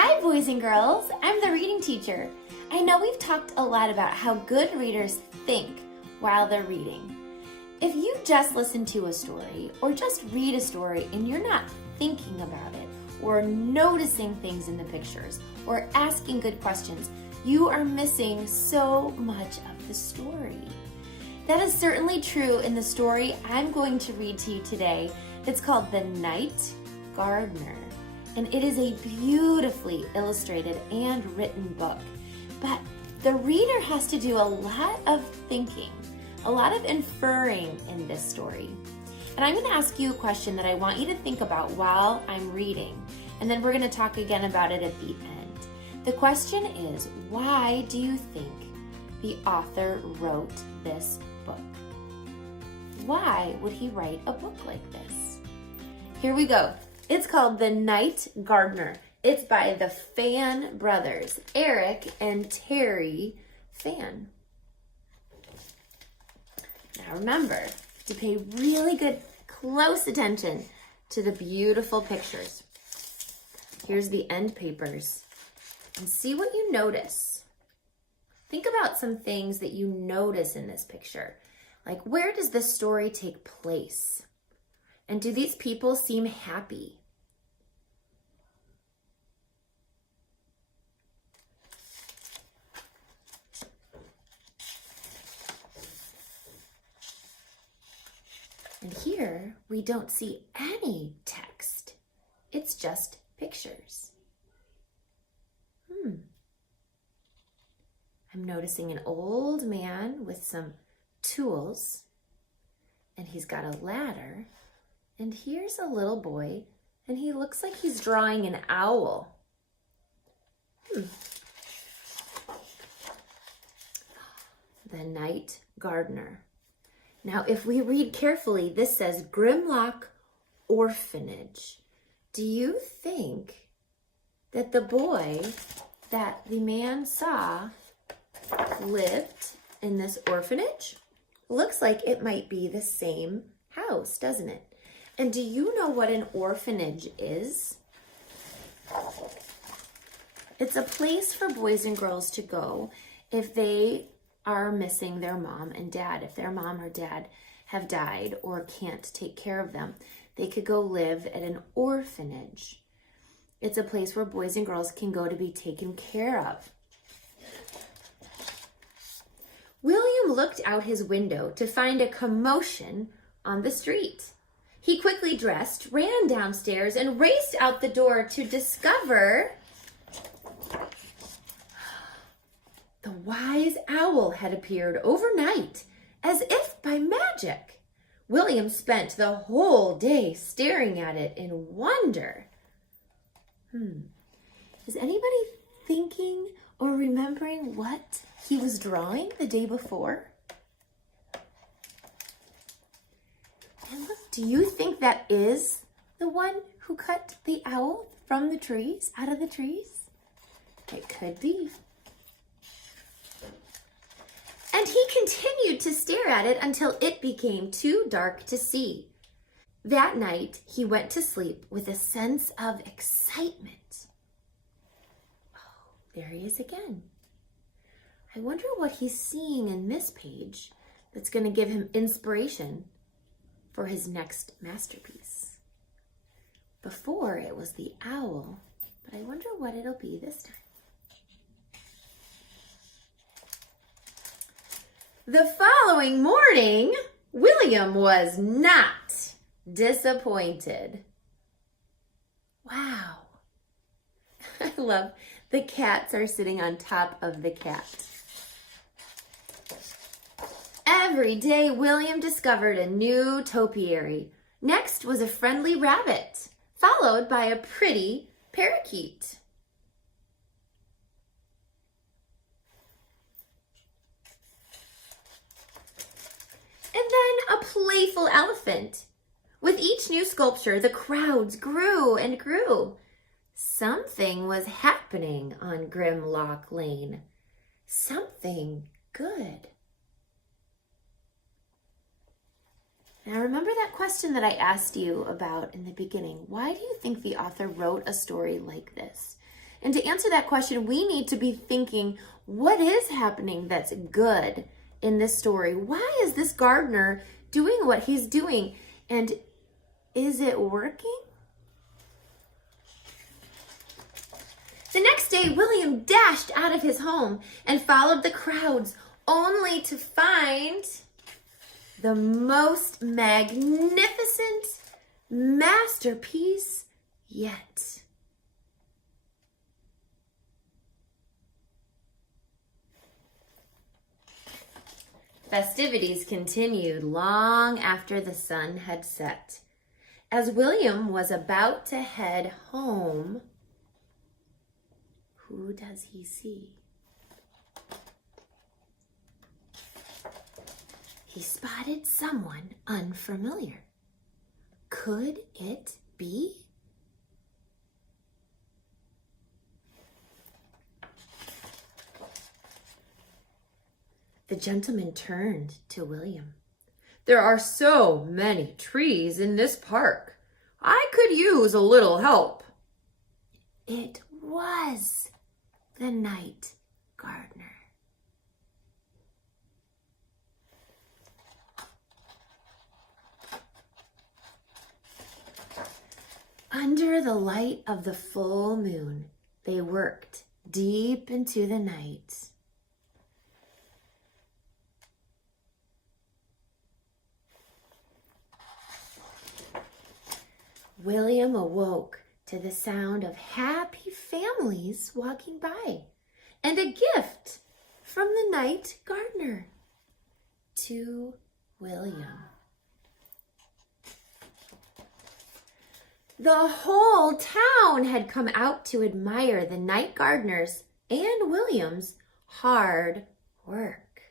Hi, boys and girls. I'm the reading teacher. I know we've talked a lot about how good readers think while they're reading. If you just listen to a story or just read a story and you're not thinking about it or noticing things in the pictures or asking good questions, you are missing so much of the story. That is certainly true in the story I'm going to read to you today. It's called The Night Gardener, and it is a beautifully illustrated and written book. But the reader has to do a lot of thinking, a lot of inferring in this story. And I'm going to ask you a question that I want you to think about while I'm reading, and then we're going to talk again about it at the end. The question is, why do you think the author wrote this book? Why would he write a book like this? Here we go. It's called The Night Gardener. It's by the Fan brothers, Eric and Terry Fan. Now remember to pay really good, close attention to the beautiful pictures. Here's the end papers. And see what you notice. Think about some things that you notice in this picture. Like, where does this story take place? And do these people seem happy? And here we don't see any text. It's just pictures. I'm noticing an old man with some tools, and he's got a ladder. And here's a little boy, and he looks like he's drawing an owl. The Night Gardener. Now, if we read carefully, this says Grimloch Orphanage. Do you think that the boy that the man saw lived in this orphanage? Looks like it might be the same house, doesn't it? And do you know what an orphanage is? It's a place for boys and girls to go if they are missing their mom and dad. If their mom or dad have died or can't take care of them, they could go live at an orphanage. It's a place where boys and girls can go to be taken care of. William looked out his window to find a commotion on the street. He quickly dressed, ran downstairs, and raced out the door to discover the wise owl had appeared overnight, as if by magic. William spent the whole day staring at it in wonder. Is anybody thinking or remembering what he was drawing the day before? And look, do you think that is the one who cut the owl from the trees, out of the trees? It could be. And he continued to stare at it until it became too dark to see. That night, he went to sleep with a sense of excitement. Oh, there he is again. I wonder what he's seeing in this page that's going to give him inspiration for his next masterpiece. Before, it was the owl, but I wonder what it'll be this time. The following morning, William was not disappointed. Wow. I love the cats are sitting on top of the cat. Every day, William discovered a new topiary. Next was a friendly rabbit, followed by a pretty parakeet. And then a playful elephant. With each new sculpture, the crowds grew and grew. Something was happening on Grimloch Lane. Something good. Now remember that question that I asked you about in the beginning. Why do you think the author wrote a story like this? And to answer that question, we need to be thinking, what is happening that's good in this story? Why is this gardener doing what he's doing? And is it working? The next day, William dashed out of his home and followed the crowds, only to find the most magnificent masterpiece yet. Festivities continued long after the sun had set. As William was about to head home, who does he see? He spotted someone unfamiliar. Could it be? The gentleman turned to William. There are so many trees in this park. I could use a little help. It was the night gardener. Under the light of the full moon, they worked deep into the night. William awoke to the sound of happy families walking by and a gift from the night gardener to William. The whole town had come out to admire the night gardener's and William's hard work.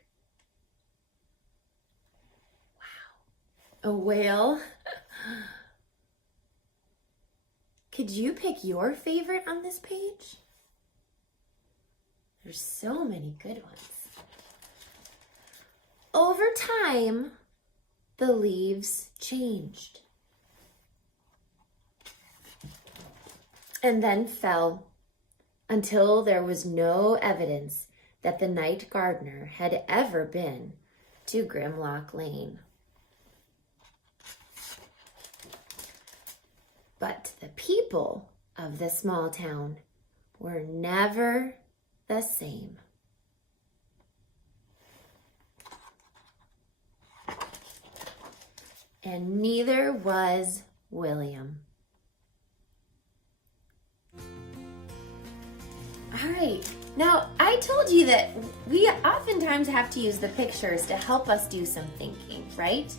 Wow. A whale. Could you pick your favorite on this page? There's so many good ones. Over time, the leaves changed and then fell until there was no evidence that the night gardener had ever been to Grimloch Lane. But the people of the small town were never the same. And neither was William. All right, now I told you that we oftentimes have to use the pictures to help us do some thinking, right?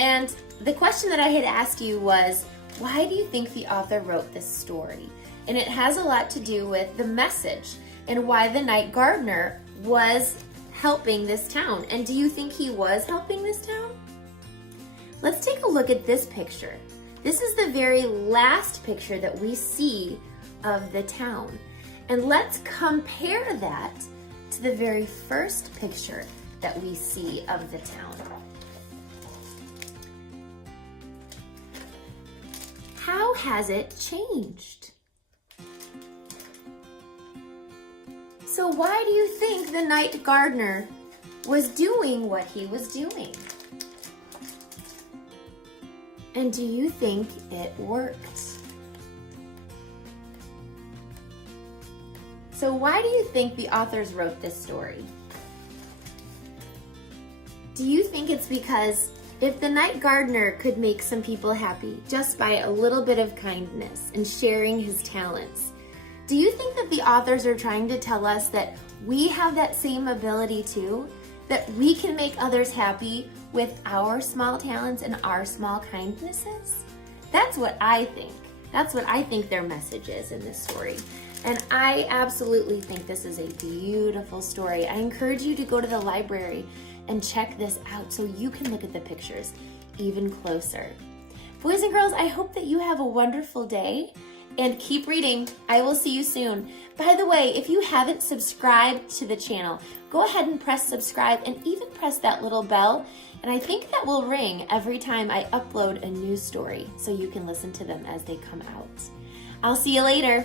And the question that I had asked you was, why do you think the author wrote this story? And it has a lot to do with the message and why the night gardener was helping this town. And do you think he was helping this town? Let's take a look at this picture. This is the very last picture that we see of the town. And let's compare that to the very first picture that we see of the town. How has it changed? So why do you think the night gardener was doing what he was doing? And do you think it worked? So why do you think the authors wrote this story? Do you think it's because if the night gardener could make some people happy just by a little bit of kindness and sharing his talents, do you think that the authors are trying to tell us that we have that same ability too? That we can make others happy with our small talents and our small kindnesses? That's what I think. That's what I think their message is in this story. And I absolutely think this is a beautiful story. I encourage you to go to the library and check this out so you can look at the pictures even closer. Boys and girls, I hope that you have a wonderful day and keep reading. I will see you soon. By the way, if you haven't subscribed to the channel, go ahead and press subscribe and even press that little bell. And I think that will ring every time I upload a new story so you can listen to them as they come out. I'll see you later.